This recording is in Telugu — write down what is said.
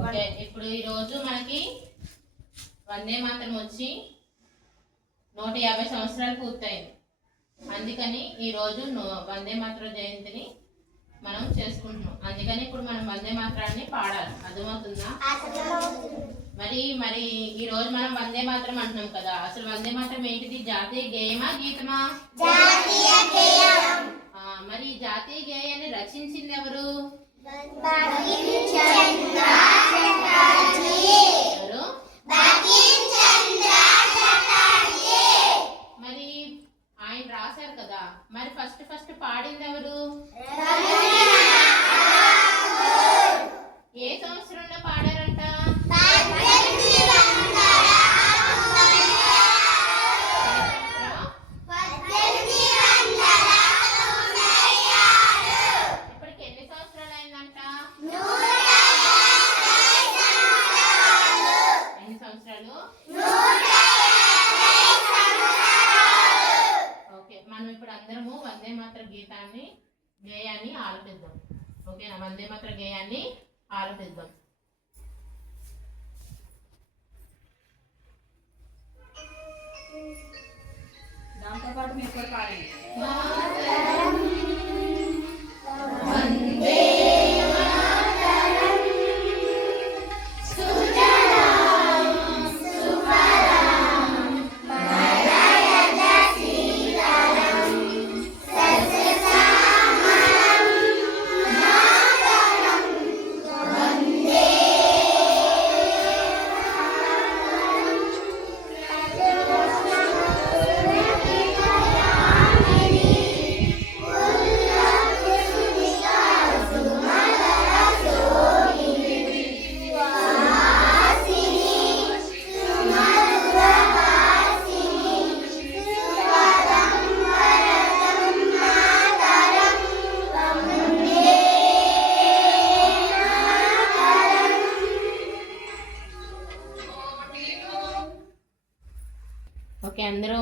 ఓకే, ఇప్పుడు ఈరోజు మనకి వందే మాతరం వచ్చి 150 సంవత్సరాలు పూర్తయింది. అందుకని ఈరోజు వందే మాతరం జయంతిని మనం చేసుకుంటున్నాం. అందుకని ఇప్పుడు మనం వందే మాతరాన్ని పాడాలి. అర్థమవుతుందా? మరి మరి ఈ రోజు మనం వందే మాతరం అంటున్నాం కదా, అసలు వందే మాతరం ఏంటిది? జాతీయ గేయమా గీతమా? జాతీయ గేయం. మరి జాతీయ గేయాన్ని రచించింది ఎవరు? మరి ఆయన రాశారు కదా, మరి ఫస్ట్ పాడింది ఎవరు? ఏ సంవత్సరంలో పాడారంట? ఇప్పటికి ఎన్ని సంవత్సరాలు అయిందంట? ఎన్ని సంవత్సరాలు? ఓకే, మనం ఇప్పుడు అందరము వందే మాతర గేయాన్ని ఆలపిద్దాం. ఓకేనా? వందే మాతర గేయాన్ని ఆలపిద్దాం. దాంతో పాటు మీరు కూడా పాడండి. ఓకే, అందరూ